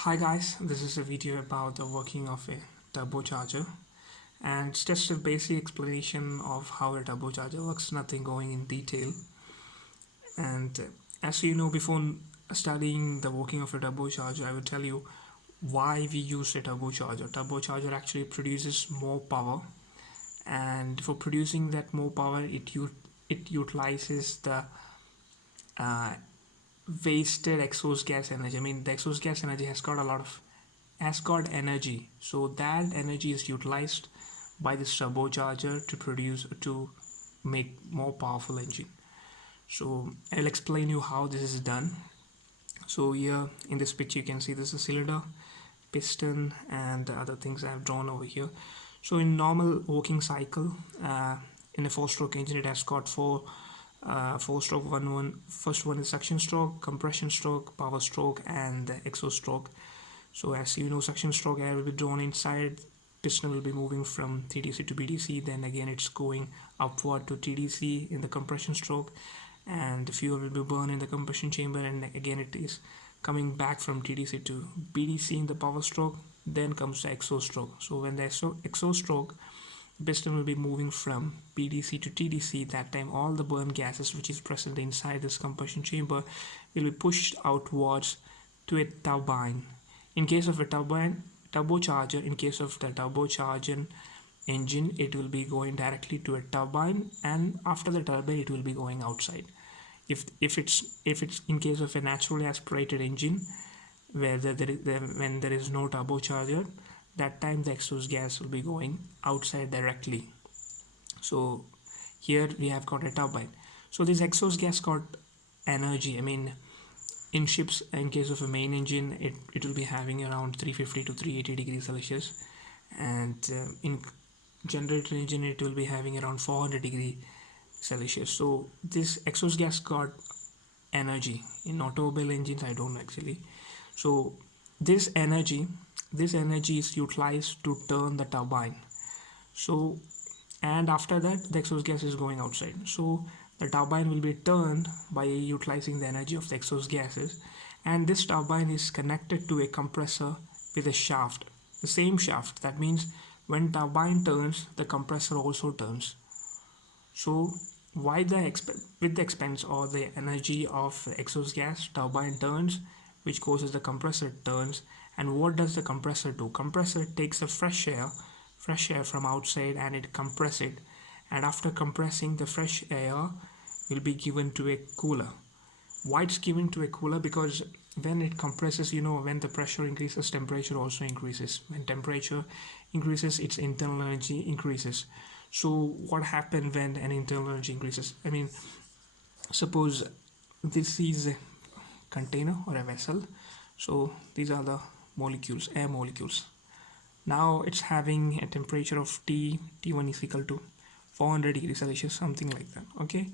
Hi guys, this is a video about the working of a turbocharger, and it's just a basic explanation of how a turbocharger works, nothing going in detail. And as you know, before studying the working of a turbocharger, I will tell you why we use a turbocharger. Turbocharger actually produces more power, and for producing that more power, it utilizes the uh, wasted exhaust gas energy. I mean, the exhaust gas energy has got energy, so that energy is utilized by this turbocharger to make more powerful engine. So I'll explain you how this is done. So here in this picture you can see this is a cylinder, piston, and the other things I have drawn over here. So in normal working cycle, in a four-stroke engine, it has got four-stroke. First one is suction stroke, compression stroke, power stroke, and the exhaust stroke. So as you know, suction stroke air will be drawn inside, piston will be moving from TDC to BDC, then again it's going upward to TDC in the compression stroke, and the fuel will be burned in the compression chamber, and again it is coming back from TDC to BDC in the power stroke. Then comes the exhaust stroke. So when the exhaust stroke, the piston will be moving from BDC to TDC. That time all the burn gases which is present inside this combustion chamber will be pushed outwards to a turbine. In case of a turbocharger, in case of the turbocharger engine, it will be going directly to a turbine, and after the turbine it will be going outside. If it's in case of a naturally aspirated engine, where when there is no turbocharger, that time the exhaust gas will be going outside directly. So here we have got a turbine. So this exhaust gas got energy. I mean, in ships, in case of a main engine, it will be having around 350 to 380 degrees Celsius, and in generator engine it will be having around 400 degree Celsius. So this exhaust gas got energy. In automobile engines, I don't know actually. So this energy is utilized to turn the turbine. So, and after that the exhaust gas is going outside. So the turbine will be turned by utilizing the energy of the exhaust gases, and this turbine is connected to a compressor with a shaft, the same shaft. That means when turbine turns, the compressor also turns. So why with the expense or the energy of exhaust gas, turbine turns, which causes the compressor turns. And what does the compressor do? Compressor takes the fresh air from outside, and it compresses it, and after compressing, the fresh air will be given to a cooler. Why it's given to a cooler? Because when it compresses, when the pressure increases, temperature also increases. When temperature increases, its internal energy increases. So what happens when an internal energy increases? I mean, suppose this is a container or a vessel. So these are the molecules, air molecules. Now it's having a temperature of T1 is equal to 400 degrees Celsius, something like that. Okay,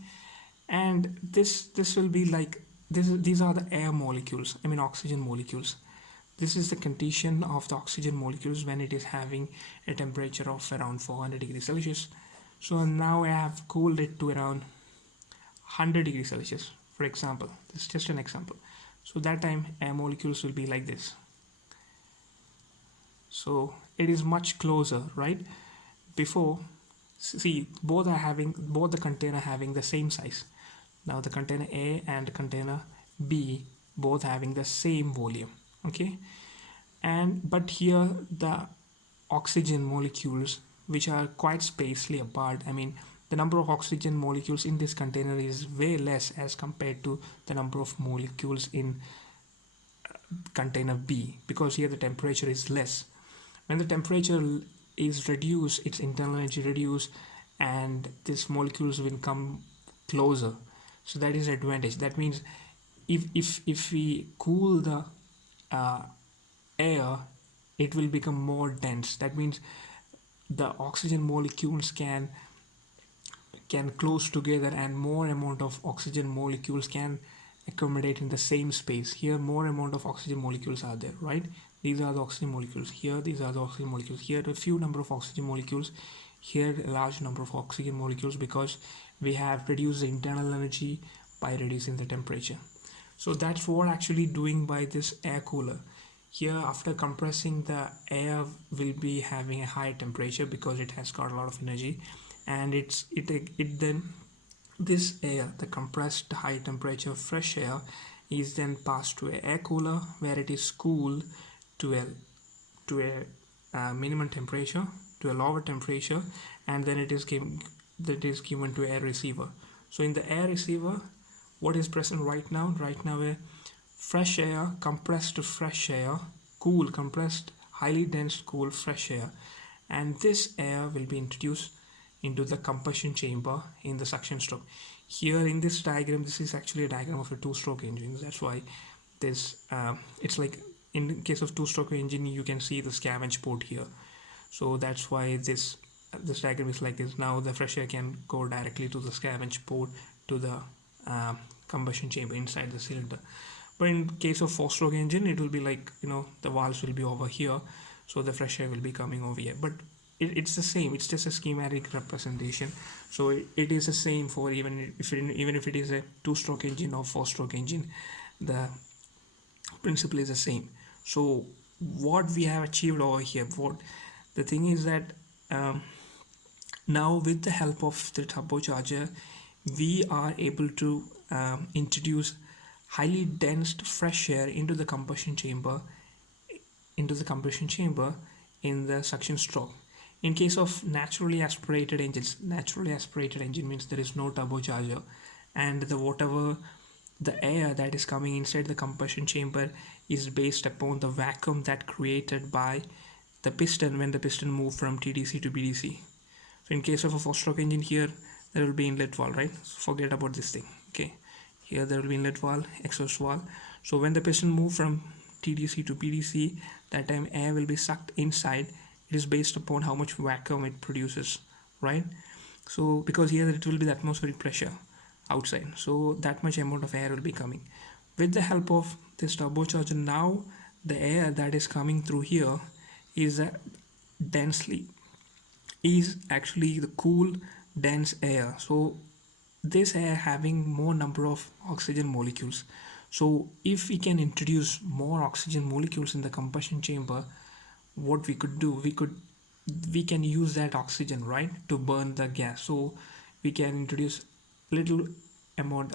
and this will be like this. These are the air molecules. I mean, oxygen molecules. This is the condition of the oxygen molecules when it is having a temperature of around 400 degrees Celsius. So now I have cooled it to around 100 degrees Celsius, for example. This is just an example. So that time air molecules will be like this. So it is much closer, right? Before, see, both the container having the same size. Now the container A and container B both having the same volume. Okay, but here the oxygen molecules, which are quite spacely apart, I mean, the number of oxygen molecules in this container is way less as compared to the number of molecules in container B, because here the temperature is less. When the temperature is reduced, its internal energy reduced, and these molecules will come closer. So that is advantage. That means if we cool the air, it will become more dense. That means the oxygen molecules can close together, and more amount of oxygen molecules can accommodate in the same space. Here more amount of oxygen molecules are there, right? These are the oxygen molecules. Here these are the oxygen molecules. Here a few number of oxygen molecules. Here a large number of oxygen molecules, because we have reduced the internal energy by reducing the temperature. So that's what actually doing by this air cooler. here after compressing, the air will be having a high temperature because it has got a lot of energy, and it then this air, the compressed high temperature fresh air, is then passed to an air cooler where it is cooled to a minimum temperature, to a lower temperature, and then it is given to air receiver. So in the air receiver, what is present right now? Right now, a fresh air, compressed fresh air, cool, compressed, highly dense, cool, fresh air, and this air will be introduced into the combustion chamber in the suction stroke. Here in this diagram, this is actually a diagram of a two-stroke engine. That's why this it's like in case of two-stroke engine, you can see the scavenge port here. So that's why this diagram is like this. Now the fresh air can go directly to the scavenge port to the combustion chamber inside the cylinder. But in case of four-stroke engine, it will be like, the valves will be over here, so the fresh air will be coming over here. But it's the same. It's just a schematic representation. So it is the same for even if it is a two-stroke engine or four-stroke engine, the principle is the same. So what we have achieved over here, what the thing is that now with the help of the turbocharger, we are able to introduce highly dense fresh air into the combustion chamber in the suction stroke. In case of naturally aspirated engine means there is no turbocharger, and the air that is coming inside the combustion chamber is based upon the vacuum that created by the piston when the piston moved from TDC to BDC. So in case of a four-stroke engine, here there will be inlet valve, right? So forget about this thing. Okay, here there will be inlet valve, exhaust valve. So when the piston moves from TDC to BDC, that time air will be sucked inside. It is based upon how much vacuum it produces, right? So because here it will be the atmospheric pressure outside, so that much amount of air will be coming. With the help of this turbocharger, now the air that is coming through here is actually the cool dense air. So this air having more number of oxygen molecules. So if we can introduce more oxygen molecules in the combustion chamber, what we could do, we can use that oxygen, right, to burn the gas. So we can introduce little amount,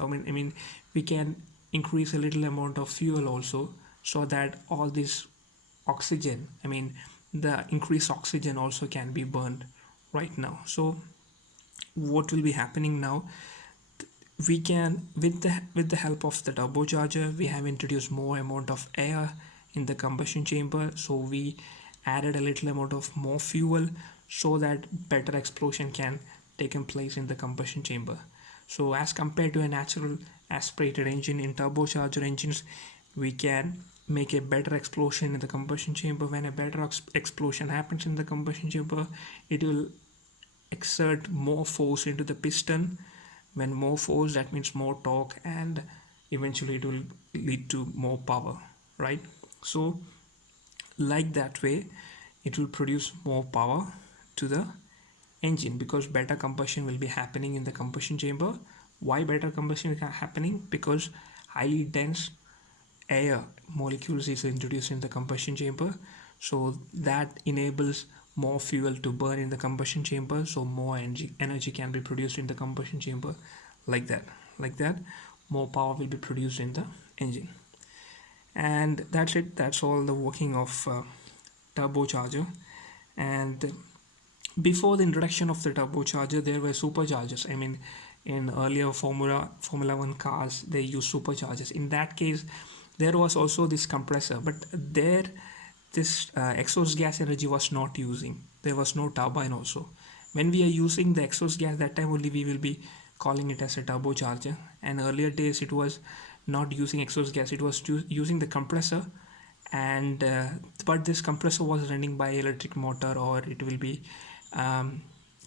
we can increase a little amount of fuel also, so that all this oxygen, the increased oxygen also can be burned right now. So what will be happening now, we can, with the help of the turbocharger, we have introduced more amount of air in the combustion chamber. So we added a little amount of more fuel so that better explosion can take place in the combustion chamber. So as compared to a natural aspirated engine, in turbocharger engines, we can make a better explosion in the combustion chamber. When a better explosion happens in the combustion chamber, it will exert more force into the piston. When more force, that means more torque, and eventually it will lead to more power, right? So like that way, it will produce more power to the engine because better combustion will be happening in the combustion chamber. Why better combustion is happening? Because highly dense air molecules is introduced in the combustion chamber, so that enables more fuel to burn in the combustion chamber, so more energy can be produced in the combustion chamber. Like that more power will be produced in the engine. And that's it. That's all the working of turbocharger. And before the introduction of the turbocharger, there were superchargers. In earlier Formula 1 cars, they use superchargers. In that case, there was also this compressor, but there this exhaust gas energy was not using. There was no turbine also. When we are using the exhaust gas, that time only we will be calling it as a turbocharger. And earlier days, it was not using exhaust gas, it was using the compressor. And but this compressor was running by electric motor, or it will be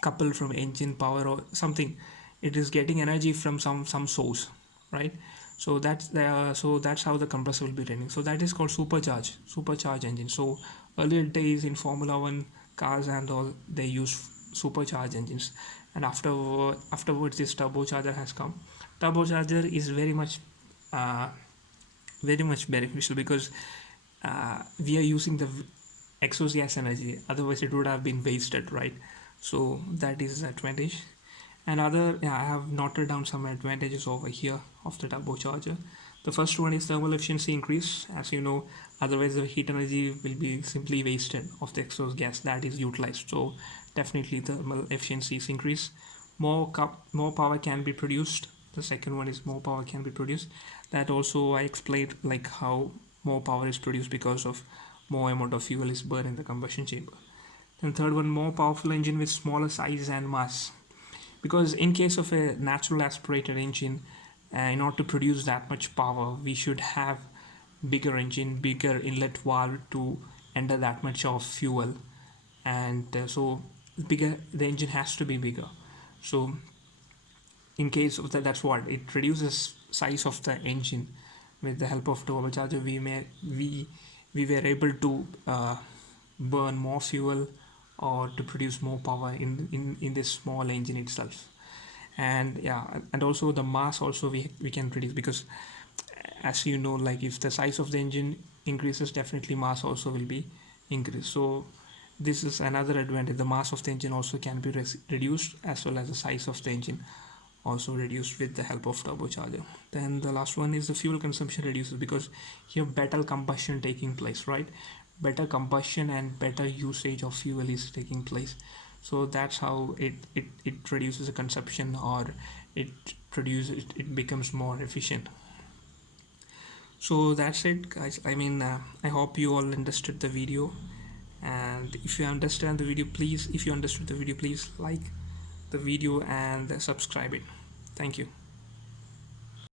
coupled from engine power or something. It is getting energy from some source, right? So that's how the compressor will be running. So that is called supercharged engine. So earlier days in Formula 1 cars and all, they use supercharged engines. And afterwards this turbocharger has come. Turbocharger is very much beneficial because we are using the exhaust gas energy, otherwise it would have been wasted, right? So that is advantage. And other, yeah, I have noted down some advantages over here of the turbocharger. The first one is thermal efficiency increase. As you know, otherwise the heat energy will be simply wasted of the exhaust gas that is utilized. So definitely thermal efficiency is increased. More power can be produced. The second one is more power can be produced. That also I explained like how more power is produced because of more amount of fuel is burned in the combustion chamber. Then third one, more powerful engine with smaller size and mass, because in case of a natural aspirated engine, in order to produce that much power we should have bigger engine, bigger inlet valve to enter that much of fuel. And so bigger the engine has to be bigger. So in case of that, that's what it reduces size of the engine. With the help of turbocharger we were able to burn more fuel or to produce more power in this small engine itself. And yeah, and also the mass also we can reduce, because as you know, like if the size of the engine increases, definitely mass also will be increased. So this is another advantage, the mass of the engine also can be reduced, as well as the size of the engine also reduced with the help of turbocharger. Then the last one is the fuel consumption reduces, because here better combustion taking place, right? Better combustion and better usage of fuel is taking place. So that's how it reduces the consumption, or it becomes more efficient. So that's it, guys. I mean, I hope you all understood the video. And if you understand the video, please, if you understood the video, please like the video and subscribe it. Thank you.